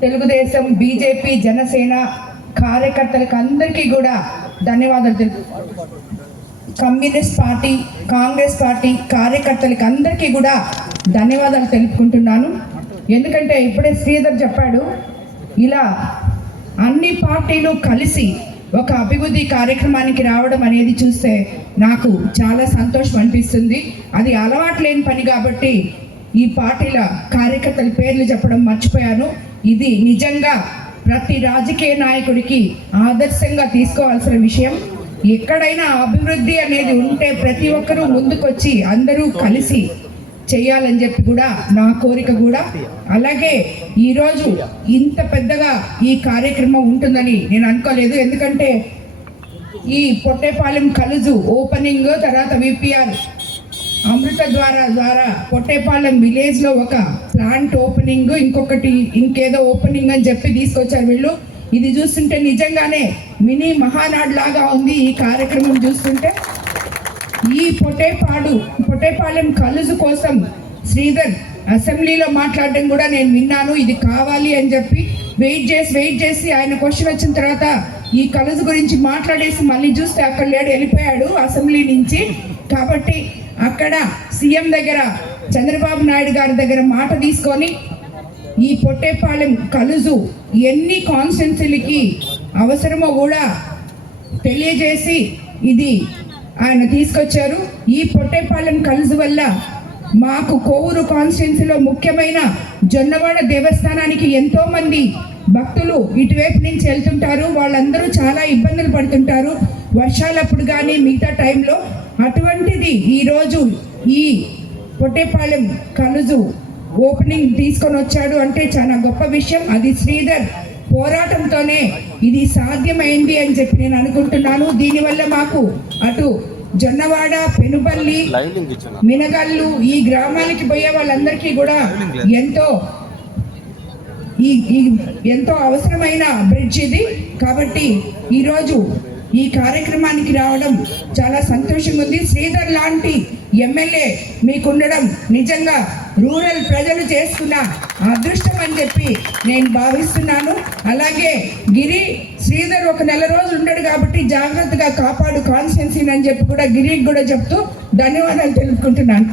Telugu Desam BJP Janasena కార్యకర్తలకు అందరికీ కూడా ధన్యవాదాలు తెలుపు కమ్యూనిస్ట్ పార్టీ కాంగ్రెస్ పార్టీ కార్యకర్తలకు అందరికీ కూడా ధన్యవాదాలు తెలుపుకుంటున్నాను. ఎందుకంటే ఇప్పుడే శ్రీధర్ చెప్పాడు ఇలా అన్ని పార్టీలు కలిసి ఒక అభివృద్ధి కార్యక్రమానికి రావడం అనేది చూస్తే నాకు చాలా సంతోషం అనిపిస్తుంది. అది అలవాటు లేని పని కాబట్టి ఈ పార్టీల కార్యకర్తల పేర్లు చెప్పడం మర్చిపోయాను. ఇది నిజంగా ప్రతి రాజకీయ నాయకుడికి ఆదర్శంగా తీసుకోవాల్సిన విషయం. ఎక్కడైనా అభివృద్ధి అనేది ఉంటే ప్రతి ఒక్కరూ ముందుకొచ్చి అందరూ కలిసి చేయాలని చెప్పి కూడా నా కోరిక కూడా. అలాగే ఈరోజు ఇంత పెద్దగా ఈ కార్యక్రమం ఉంటుందని నేను అనుకోలేదు. ఎందుకంటే ఈ పొట్టేపాలెం కలుజు ఓపెనింగ్ తర్వాత విపిఆర్ అమృత ద్వారా ద్వారా పొట్టేపాలెం విలేజ్లో ఒక ప్లాంట్ ఓపెనింగ్ ఇంకొకటి ఇంకేదో ఓపెనింగ్ అని చెప్పి తీసుకొచ్చారు వీళ్ళు. ఇది చూస్తుంటే నిజంగానే మినీ మహానాడు లాగా ఉంది ఈ కార్యక్రమం చూస్తుంటే. ఈ పొటేపాడు పొటేపాలెం కలుజు కోసం శ్రీధర్ అసెంబ్లీలో మాట్లాడడం కూడా నేను విన్నాను. ఇది కావాలి అని చెప్పి వెయిట్ చేసి వెయిట్ చేసి ఆయన క్వశ్చన్ వచ్చిన తర్వాత ఈ కలుజు గురించి మాట్లాడేసి మళ్ళీ చూస్తే అక్కడ లేడు వెళ్ళిపోయాడు అసెంబ్లీ నుంచి. కాబట్టి అక్కడ సీఎం దగ్గర చంద్రబాబు నాయుడు గారి దగ్గర మాట తీసుకొని ఈ పొట్టేపాలెం కలుజు ఎన్ని కాన్స్టెన్సీలకి అవసరమో కూడా తెలియజేసి ఇది ఆయన తీసుకొచ్చారు. ఈ పొట్టేపాలెం కలుజు వల్ల మాకు కోవూరు కాన్స్టిట్యున్సీలో ముఖ్యమైన జొన్నవాడ దేవస్థానానికి ఎంతోమంది భక్తులు ఇటువైపు నుంచి వెళ్తుంటారు. వాళ్ళందరూ చాలా ఇబ్బందులు పడుతుంటారు. వర్షాలప్పుడు కానీ మిగతా టైంలో అటువంటిది ఈరోజు ఈ పొట్టేపాలెం కలుజు ఓపెనింగ్ తీసుకొని వచ్చాడు అంటే చాలా గొప్ప విషయం. అది శ్రీధర్ పోరాటంతోనే ఇది సాధ్యమైంది అని చెప్పి నేను అనుకుంటున్నాను. దీనివల్ల మాకు అటు జొన్నవాడ పెనుపల్లి మినగల్లు ఈ గ్రామాలకి పోయే వాళ్ళందరికీ కూడా ఎంతో ఈ ఎంతో అవసరమైన బ్రిడ్జ్ ఇది. కాబట్టి ఈరోజు ఈ కార్యక్రమానికి రావడం చాలా సంతోషంగా ఉంది శ్రీధర్ లాంటి ఎమ్మెల్యే మీకు ఉండడం నిజంగా రూరల్ ప్రజలు చేసుకున్న అదృష్టం అని చెప్పి నేను భావిస్తున్నాను. అలాగే గిరి శ్రీధర్ ఒక నెల రోజులు ఉండడు కాబట్టి జాగ్రత్తగా కాపాడు కాన్స్టెన్సీని అని చెప్పి కూడా గిరికి కూడా చెప్తూ ధన్యవాదాలు తెలుపుకుంటున్నాను.